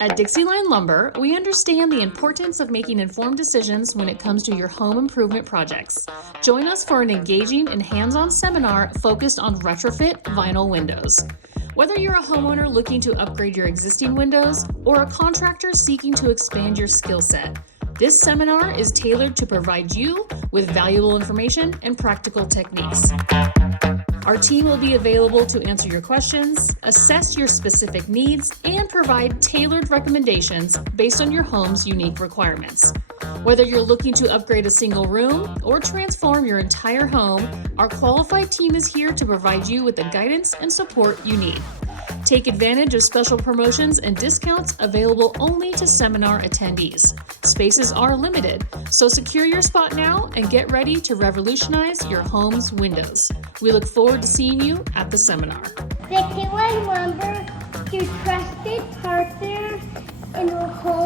At Dixieline Lumber, we understand the importance of making informed decisions when it comes to your home improvement projects. Join us for an engaging and hands-on seminar focused on retrofit vinyl windows. Whether you're a homeowner looking to upgrade your existing windows or a contractor seeking to expand your skill set, this seminar is tailored to provide you with valuable information and practical techniques. Our team will be available to answer your questions, assess your specific needs, and provide tailored recommendations based on your home's unique requirements. Whether you're looking to upgrade a single room or transform your entire home, our qualified team is here to provide you with the guidance and support you need. Take advantage of special promotions and discounts available only to seminar attendees. Spaces are limited, so secure your spot now and get ready to revolutionize your home's windows. We look forward to seeing you at the seminar. Dixieline Lumber, your trusted partner in home